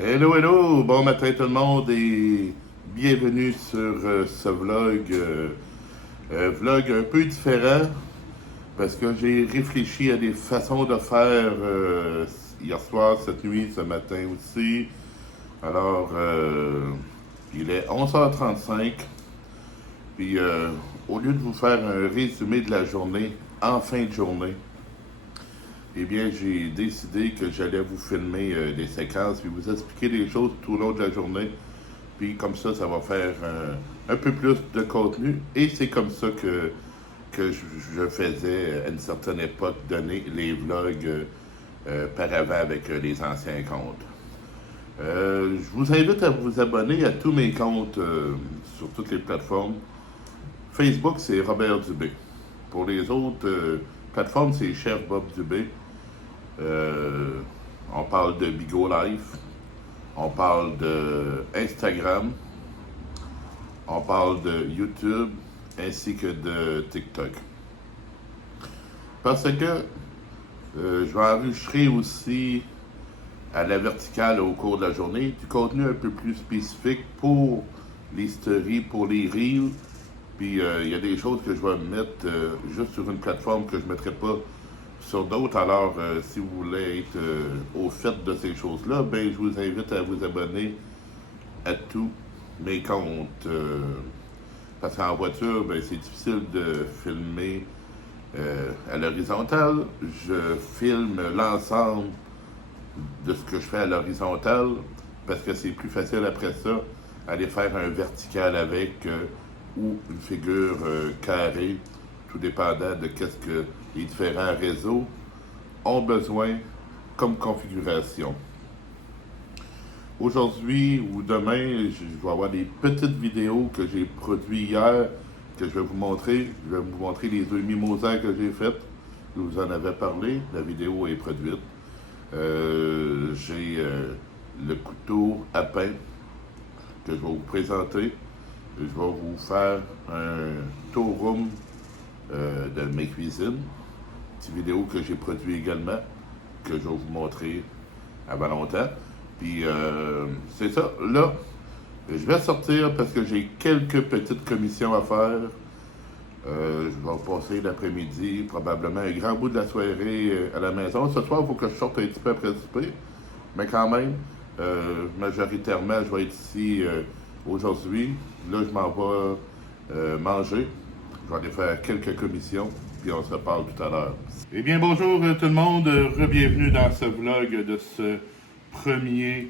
Hello, hello, bon matin tout le monde et bienvenue sur ce vlog. Vlog un peu différent parce que j'ai réfléchi à des façons de faire hier soir, cette nuit, ce matin aussi. Alors, il est 11h35, puis au lieu de vous faire un résumé de la journée, en fin de journée, eh bien, j'ai décidé que j'allais vous filmer des séquences puis vous expliquer des choses tout au long de la journée. Puis comme ça va faire un peu plus de contenu. Et c'est comme ça que je faisais à une certaine époque donnée les vlogs par avant avec les anciens comptes. Je vous invite à vous abonner à tous mes comptes sur toutes les plateformes. Facebook, c'est Robert Dubé. Pour les autres plateformes, c'est Chef Bob Dubé. On parle de Bigo Life, on parle de Instagram, on parle de YouTube ainsi que de TikTok. Parce que je vais enregistrer aussi à la verticale au cours de la journée du contenu un peu plus spécifique pour les stories, pour les reels. Puis il y a des choses que je vais mettre juste sur une plateforme que je ne mettrai pas sur d'autres. Alors, si vous voulez être au fait de ces choses-là, ben, je vous invite à vous abonner à tous mes comptes. Parce qu'en voiture, ben, c'est difficile de filmer à l'horizontale. Je filme l'ensemble de ce que je fais à l'horizontale parce que c'est plus facile après ça aller faire un vertical avec ou une figure carrée, tout dépendant de qu'est-ce que les différents réseaux ont besoin comme configuration. Aujourd'hui ou demain, je vais avoir des petites vidéos que j'ai produites hier, que je vais vous montrer. Je vais vous montrer les œufs mimosa que j'ai faites. Je vous en avais parlé, la vidéo est produite. J'ai le couteau à pain que je vais vous présenter. Je vais vous faire un tour-room de mes cuisines. Petite vidéo que j'ai produit également, que je vais vous montrer avant longtemps. Puis c'est ça. Là, je vais sortir parce que j'ai quelques petites commissions à faire. Je vais passer l'après-midi, probablement un grand bout de la soirée à la maison. Ce soir, il faut que je sorte un petit peu après souper. Mais quand même, majoritairement, je vais être ici aujourd'hui. Là, je m'en vais manger. Je vais aller faire quelques commissions, puis on se reparle tout à l'heure. Eh bien, bonjour tout le monde. Re-bienvenue dans ce vlog de ce 1er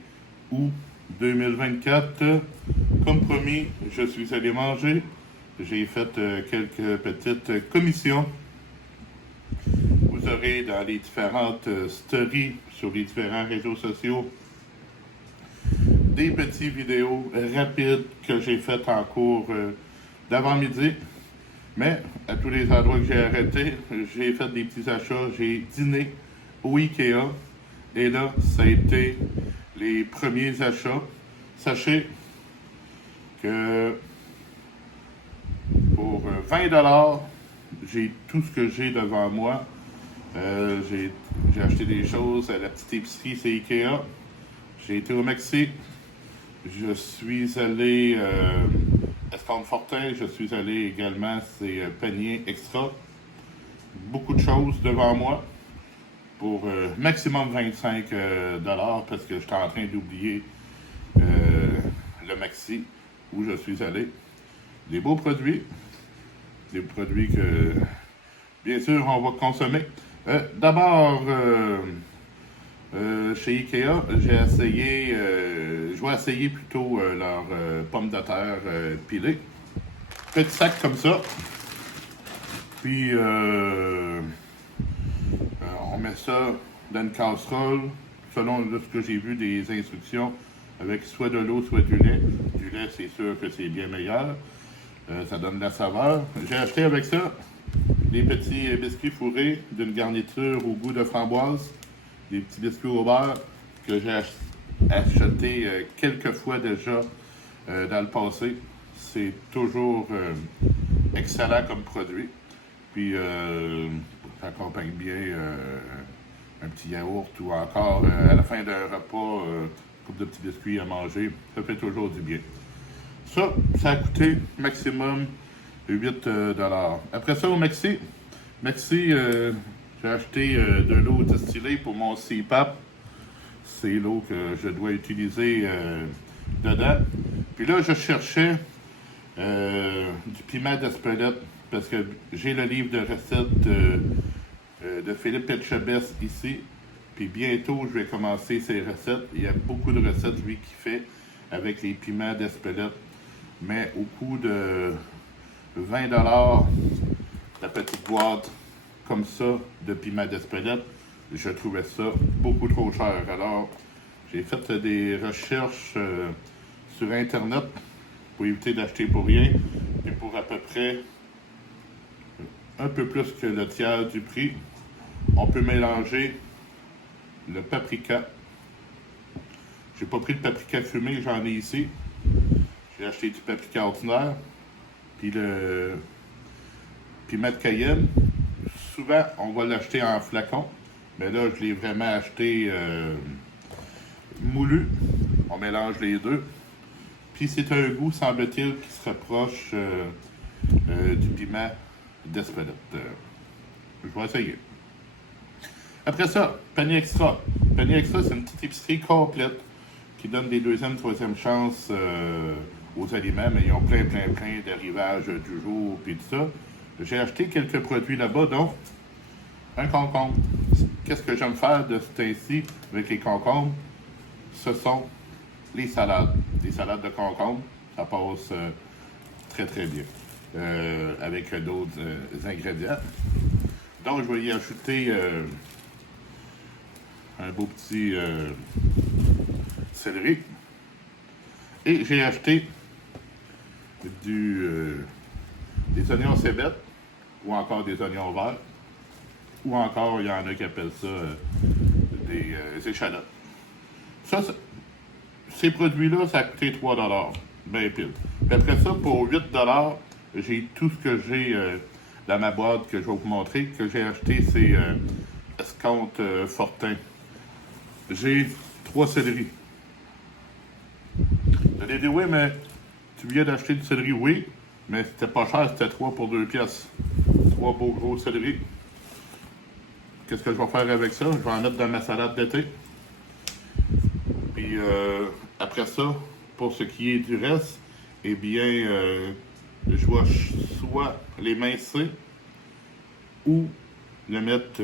août 2024. Comme promis, je suis allé manger. J'ai fait quelques petites commissions. Vous aurez dans les différentes stories sur les différents réseaux sociaux des petites vidéos rapides que j'ai faites en cours d'avant-midi. Mais à tous les endroits que j'ai arrêtés, j'ai fait des petits achats. J'ai dîné au Ikea. Et là, ça a été les premiers achats. Sachez que pour 20$, j'ai tout ce que j'ai devant moi. J'ai acheté des choses à la petite épicerie, c'est Ikea. J'ai été au Mexique. Je suis allé à Fortin. Je suis allé également, c'est Panier Extra. Beaucoup de choses devant moi pour maximum 25$ parce que j'étais en train d'oublier le Maxi où je suis allé. Des beaux produits. Des produits que, bien sûr, on va consommer. D'abord, chez Ikea, j'ai essayé, je vais essayer plutôt leurs pommes de terre pilées. Petit sac comme ça. Puis, on met ça dans une casserole, selon ce que j'ai vu des instructions, avec soit de l'eau, soit du lait. Du lait, c'est sûr que c'est bien meilleur. Ça donne de la saveur. J'ai acheté avec ça des petits biscuits fourrés d'une garniture au goût de framboise. Des petits biscuits au beurre que j'ai acheté quelques fois déjà dans le passé. C'est toujours excellent comme produit. Puis, ça accompagne bien un petit yaourt ou encore à la fin d'un repas couple de petits biscuits à manger. Ça fait toujours du bien. Ça a coûté maximum 8 $. Après ça, au Maxi, j'ai acheté de l'eau distillée pour mon CPAP. C'est l'eau que je dois utiliser dedans. Puis là, je cherchais du piment d'Espelette parce que j'ai le livre de recettes de Philippe Etchebest ici. Puis bientôt, je vais commencer ses recettes. Il y a beaucoup de recettes, lui, qu'il fait avec les piments d'Espelette. Mais au coût de 20 $, la petite boîte comme ça de piment d'Espelette, je trouvais ça beaucoup trop cher. Alors, j'ai fait des recherches sur Internet pour éviter d'acheter pour rien et pour à peu près un peu plus que le tiers du prix. On peut mélanger le paprika. J'ai pas pris de paprika fumé, j'en ai ici. J'ai acheté du paprika ordinaire, puis le piment de Cayenne. Souvent, on va l'acheter en flacon, mais là, je l'ai vraiment acheté moulu. On mélange les deux. Puis c'est un goût, semble-t-il, qui se rapproche du piment d'Espelette. Je vais essayer. Après ça, Panier Extra. Panier Extra, c'est une petite épicerie complète qui donne des deuxième, troisième chances aux aliments, mais ils ont plein d'arrivages du jour puis tout ça. J'ai acheté quelques produits là-bas, donc un concombre. Qu'est-ce que j'aime faire de ce temps-ci avec les concombres? Ce sont les salades. Les salades de concombres, ça passe très bien avec d'autres ingrédients. Donc, je vais y ajouter un beau petit céleri. Et j'ai acheté des oignons cébettes ou encore des oignons verts ou encore, il y en a qui appellent ça des échalotes. Ces produits-là, ça a coûté 3 $, ben pile. Puis après ça, pour 8 $, j'ai tout ce que j'ai dans ma boîte que je vais vous montrer, que j'ai acheté, c'est escompte Fortin. J'ai 3 céleris. Vous allez dire, oui, mais tu viens d'acheter du céleri, oui, mais c'était pas cher, c'était 3 pour 2 pièces. 3 beaux gros céleris. Qu'est-ce que je vais faire avec ça? Je vais en mettre dans ma salade d'été. Puis après ça, pour ce qui est du reste, eh bien, je vais soit les mincer ou le mettre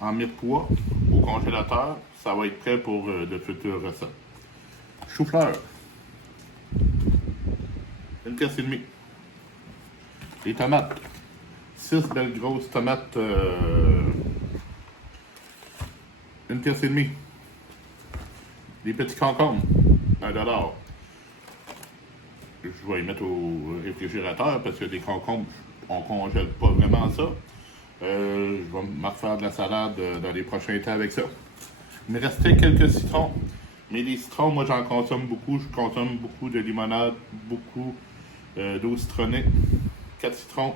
en mirepoix au congélateur. Ça va être prêt pour de futures recettes. Chou-fleur. 1 pièce et demie. Les tomates. 6 belles grosses tomates. 1 pièce et demie. Les petits concombres. 1 $. Je vais les mettre au réfrigérateur parce que des concombres, on congèle pas vraiment ça. Je vais me refaire de la salade dans les prochains temps avec ça. Il me restait quelques citrons. Mais les citrons, moi, j'en consomme beaucoup. Je consomme beaucoup de limonade, beaucoup d'eau citronnée. 4 citrons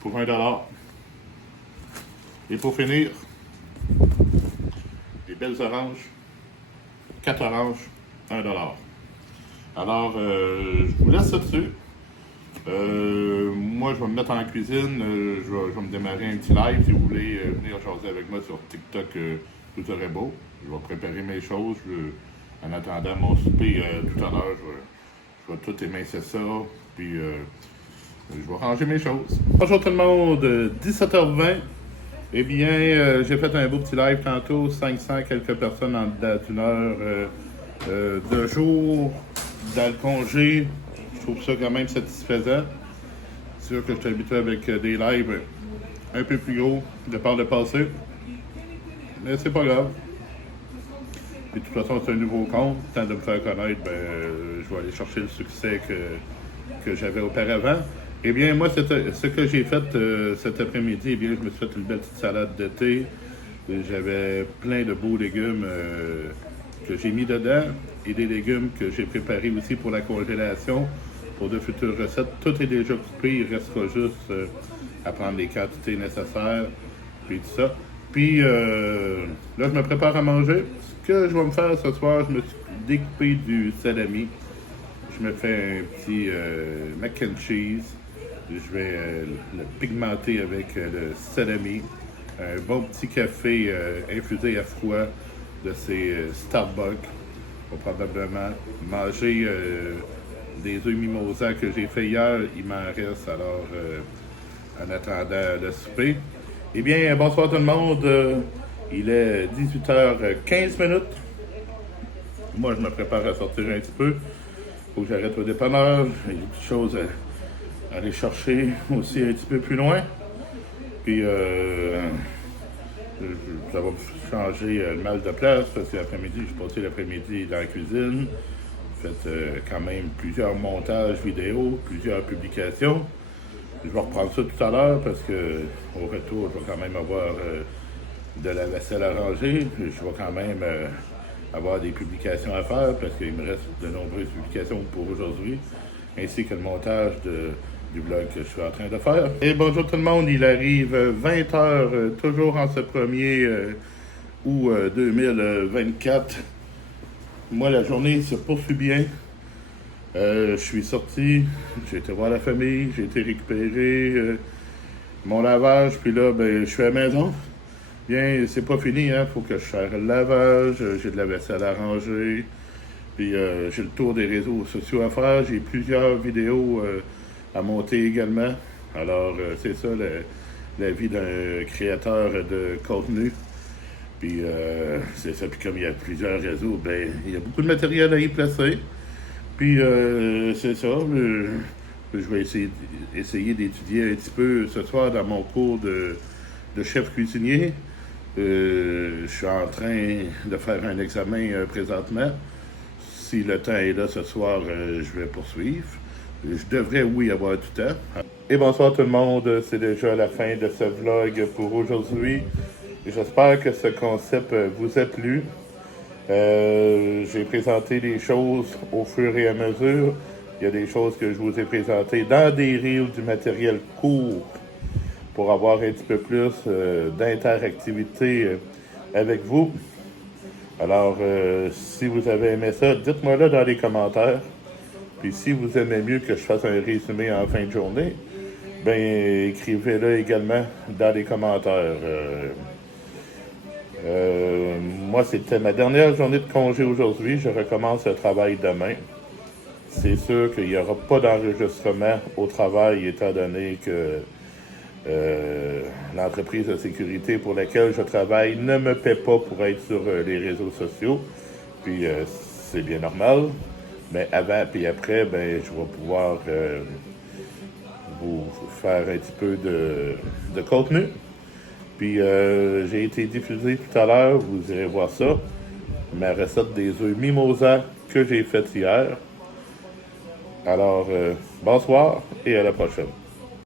pour 1 $. Et pour finir, des belles oranges. 4 oranges, 1 $. Alors, je vous laisse ça dessus. Moi, je vais me mettre en cuisine. Je vais me démarrer un petit live. Si vous voulez venir jaser avec moi sur TikTok, tout serait beau. Je vais préparer mes choses. En attendant mon souper tout à l'heure, je vais tout émincer ça. Puis, je vais ranger mes choses. Bonjour tout le monde, 17h20. Eh bien, j'ai fait un beau petit live tantôt. 500 quelques personnes en dedans d'une heure de jour dans le congé. Je trouve ça quand même satisfaisant. C'est sûr que je suis habitué avec des lives un peu plus gros de par le passé. Mais c'est pas grave. Et de toute façon, c'est un nouveau compte. Tant de me faire connaître, je vais aller chercher le succès que j'avais auparavant. Eh bien, moi, ce que j'ai fait cet après-midi, eh bien, je me suis fait une belle petite salade d'été. J'avais plein de beaux légumes que j'ai mis dedans et des légumes que j'ai préparés aussi pour la congélation, pour de futures recettes. Tout est déjà coupé, il restera juste à prendre les quantités nécessaires, puis tout ça. Puis là, je me prépare à manger. Ce que je vais me faire ce soir, je me suis découper du salami. Je me fais un petit mac and cheese. Je vais le pigmenter avec le salami. Un bon petit café infusé à froid de ces Starbucks. On va probablement manger des œufs mimosa que j'ai fait hier. Il m'en reste alors en attendant le souper. Eh bien, bonsoir tout le monde. Il est 18h15. Moi, je me prépare à sortir un petit peu. Faut que j'arrête au dépanneur. J'ai des petites choses à aller chercher aussi un petit peu plus loin. Puis, ça va me changer le mal de place parce que l'après-midi, je suis passé l'après-midi dans la cuisine. J'ai fait quand même plusieurs montages vidéo, plusieurs publications. Je vais reprendre ça tout à l'heure parce que au retour, je vais quand même avoir de la vaisselle à ranger. Je vais quand même avoir des publications à faire parce qu'il me reste de nombreuses publications pour aujourd'hui, ainsi que le montage du blog que je suis en train de faire. Et bonjour tout le monde, il arrive 20h, toujours en ce 1er août 2024. Moi, la journée se poursuit bien. Je suis sorti, j'ai été voir la famille, j'ai été récupérer mon lavage, puis là, ben, je suis à la maison. Bien, c'est pas fini, hein, faut que je fasse le lavage, j'ai de la vaisselle à ranger, puis j'ai le tour des réseaux sociaux à faire, j'ai plusieurs vidéos à monter également. Alors, c'est ça la vie d'un créateur de contenu. Puis c'est ça, puis comme il y a plusieurs réseaux, ben, il y a beaucoup de matériel à y placer. Puis c'est ça, je vais essayer d'étudier un petit peu ce soir dans mon cours de chef cuisinier. Je suis en train de faire un examen présentement. Si le temps est là ce soir, je vais poursuivre. Je devrais, oui, avoir du temps. Et bonsoir tout le monde, c'est déjà la fin de ce vlog pour aujourd'hui. J'espère que ce concept vous a plu. J'ai présenté les choses au fur et à mesure. Il y a des choses que je vous ai présentées dans des reels du matériel court pour avoir un petit peu plus d'interactivité avec vous. Alors, si vous avez aimé ça, dites-moi là dans les commentaires. Puis si vous aimez mieux que je fasse un résumé en fin de journée, ben écrivez-le également dans les commentaires. Moi, c'était ma dernière journée de congé aujourd'hui. Je recommence le travail demain. C'est sûr qu'il n'y aura pas d'enregistrement au travail, étant donné que l'entreprise de sécurité pour laquelle je travaille ne me paie pas pour être sur les réseaux sociaux. Puis c'est bien normal. Mais avant puis après, ben, je vais pouvoir vous faire un petit peu de contenu. Puis j'ai été diffusé tout à l'heure, vous irez voir ça, ma recette des œufs mimosa que j'ai faite hier. Alors, bonsoir et à la prochaine.